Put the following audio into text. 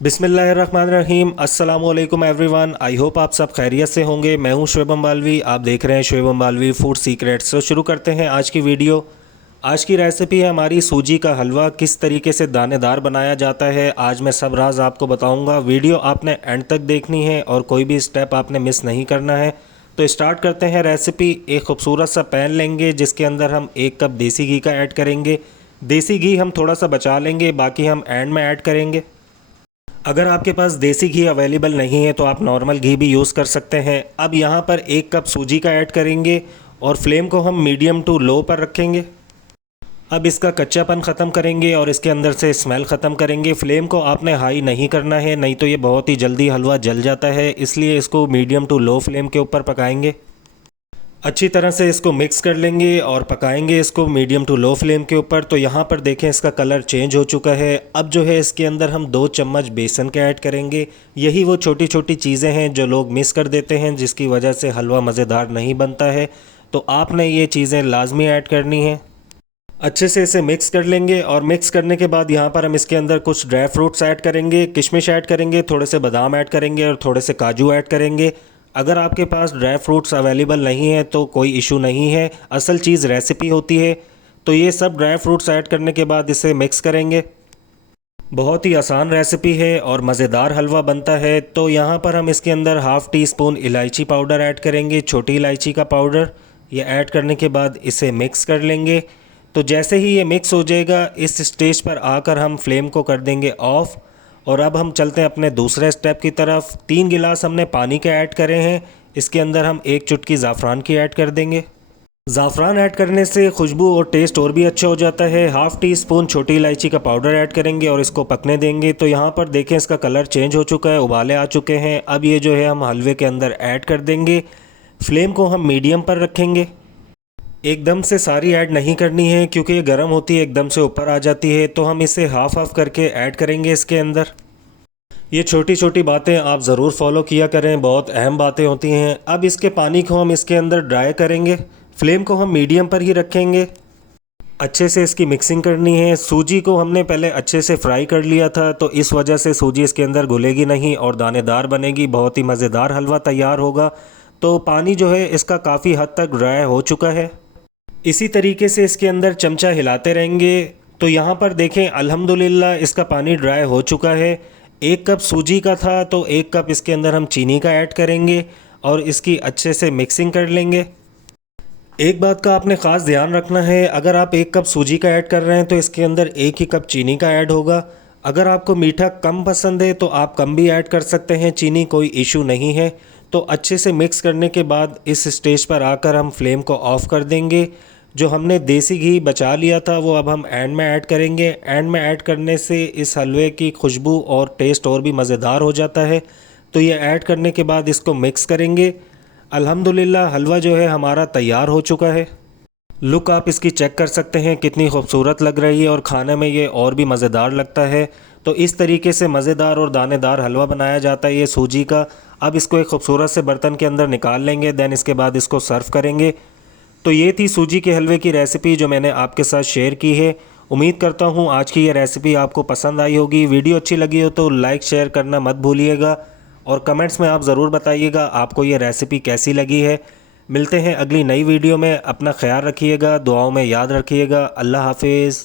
बिस्मिल्लाहिर्रहमानिर्रहीम। अस्सलामुअलैकुम everyone. I hope आप सब खैरियत से होंगे। मैं हूं शुएब अम्बालवी, आप देख रहे हैं शुएब अम्बालवी फूड सीक्रेट्स। तो शुरू करते हैं आज की वीडियो। आज की रेसिपी है हमारी सूजी का हलवा। किस तरीके से दानेदार बनाया जाता है आज मैं सब राज आपको बताऊंगा। वीडियो आपने एंड तक देखनी है और कोई भी स्टेप आपने मिस नहीं करना है। तो स्टार्ट करते हैं रेसिपी। एक खूबसूरत सा पैन लेंगे जिसके अंदर हम 1 कप देसी घी का ऐड करेंगे। देसी घी हम थोड़ा सा बचा लेंगे, बाकी हम एंड में ऐड करेंगे। अगर आपके पास देसी घी अवेलेबल नहीं है तो आप नॉर्मल घी भी यूज़ कर सकते हैं। अब यहाँ पर 1 कप सूजी का ऐड करेंगे और फ्लेम को हम मीडियम टू लो पर रखेंगे। अब इसका कच्चापन ख़त्म करेंगे और इसके अंदर से स्मेल ख़त्म करेंगे। फ्लेम को आपने हाई नहीं करना है, नहीं तो ये बहुत ही जल्दी हलवा जल जाता है, इसलिए इसको मीडियम टू लो फ्लेम के ऊपर पकाएंगे। अच्छी तरह से इसको मिक्स कर लेंगे और पकाएंगे इसको मीडियम टू लो फ्लेम के ऊपर। तो यहाँ पर देखें इसका कलर चेंज हो चुका है। अब जो है इसके अंदर हम 2 चम्मच बेसन के ऐड करेंगे। यही वो छोटी छोटी चीज़ें हैं जो लोग मिस कर देते हैं, जिसकी वजह से हलवा मज़ेदार नहीं बनता है। तो आपने ये चीज़ें लाजमी ऐड करनी है। अच्छे से इसे मिक्स कर लेंगे और मिक्स करने के बाद यहाँ पर हम इसके अंदर कुछ ड्राई फ्रूट्स ऐड करेंगे। किशमिश ऐड करेंगे, थोड़े से बादाम ऐड करेंगे और थोड़े से काजू ऐड करेंगे। अगर आपके पास ड्राई फ्रूट्स अवेलेबल नहीं है तो कोई इशू नहीं है, असल चीज़ रेसिपी होती है। तो ये सब ड्राई फ्रूट्स ऐड करने के बाद इसे मिक्स करेंगे। बहुत ही आसान रेसिपी है और मज़ेदार हलवा बनता है। तो यहाँ पर हम इसके अंदर हाफ़ टी स्पून इलायची पाउडर ऐड करेंगे, छोटी इलायची का पाउडर। ये ऐड करने के बाद इसे मिक्स कर लेंगे। तो जैसे ही ये मिक्स हो जाएगा, इस स्टेज पर आकर हम फ्लेम को कर देंगे ऑफ़। और अब हम चलते हैं अपने दूसरे स्टेप की तरफ। 3 गिलास हमने पानी के ऐड करे हैं। इसके अंदर हम 1 चुटकी ज़ाफ़रान की ऐड कर देंगे। ज़ाफ़रान ऐड करने से खुशबू और टेस्ट और भी अच्छा हो जाता है। हाफ़ टी स्पून छोटी इलायची का पाउडर ऐड करेंगे और इसको पकने देंगे। तो यहाँ पर देखें इसका कलर चेंज हो चुका है, उबाले आ चुके हैं। अब ये जो है हम हलवे के अंदर ऐड कर देंगे। फ्लेम को हम मीडियम पर रखेंगे। एकदम से सारी ऐड नहीं करनी है क्योंकि ये गर्म होती है, एकदम से ऊपर आ जाती है। तो हम इसे हाफ़ हाफ़ करके ऐड करेंगे इसके अंदर। ये छोटी छोटी बातें आप ज़रूर फॉलो किया करें, बहुत अहम बातें होती हैं। अब इसके पानी को हम इसके अंदर ड्राई करेंगे। फ्लेम को हम मीडियम पर ही रखेंगे। अच्छे से इसकी मिक्सिंग करनी है। सूजी को हमने पहले अच्छे से फ्राई कर लिया था, तो इस वजह से सूजी इसके अंदर घुलेगी नहीं और दानेदार बनेगी, बहुत ही मज़ेदार हलवा तैयार होगा। तो पानी जो है इसका काफ़ी हद तक ड्राई हो चुका है। इसी तरीके से इसके अंदर चमचा हिलाते रहेंगे। तो यहाँ पर देखें अल्हम्दुलिल्लाह इसका पानी ड्राई हो चुका है। 1 कप सूजी का था तो 1 कप इसके अंदर हम चीनी का ऐड करेंगे और इसकी अच्छे से मिक्सिंग कर लेंगे। एक बात का आपने ख़ास ध्यान रखना है, अगर आप 1 कप सूजी का ऐड कर रहे हैं तो इसके अंदर 1 ही कप चीनी का ऐड होगा। अगर आपको मीठा कम पसंद है तो आप कम भी ऐड कर सकते हैं चीनी, कोई इशू नहीं है। तो अच्छे से मिक्स करने के बाद इस स्टेज पर आकर हम फ्लेम को ऑफ़ कर देंगे। जो हमने देसी घी बचा लिया था वो अब हम एंड में ऐड करेंगे। एंड में ऐड करने से इस हलवे की खुशबू और टेस्ट और भी मज़ेदार हो जाता है। तो ये ऐड करने के बाद इसको मिक्स करेंगे। अल्हम्दुलिल्लाह हलवा जो है हमारा तैयार हो चुका है। लुक आप इसकी चेक कर सकते हैं, कितनी खूबसूरत लग रही है और खाने में ये और भी मज़ेदार लगता है। तो इस तरीके से मज़ेदार और दानेदार हलवा बनाया जाता है ये सूजी का। अब इसको एक खूबसूरत से बर्तन के अंदर निकाल लेंगे, दैन इसके बाद इसको सर्व करेंगे। तो ये थी सूजी के हलवे की रेसिपी जो मैंने आपके साथ शेयर की है। उम्मीद करता हूँ आज की ये रेसिपी आपको पसंद आई होगी। वीडियो अच्छी लगी हो तो लाइक शेयर करना मत भूलिएगा और कमेंट्स में आप ज़रूर बताइएगा आपको ये रेसिपी कैसी लगी है। मिलते हैं अगली नई वीडियो में। अपना ख्याल रखिएगा, दुआओं में याद रखिएगा। अल्लाह हाफिज़।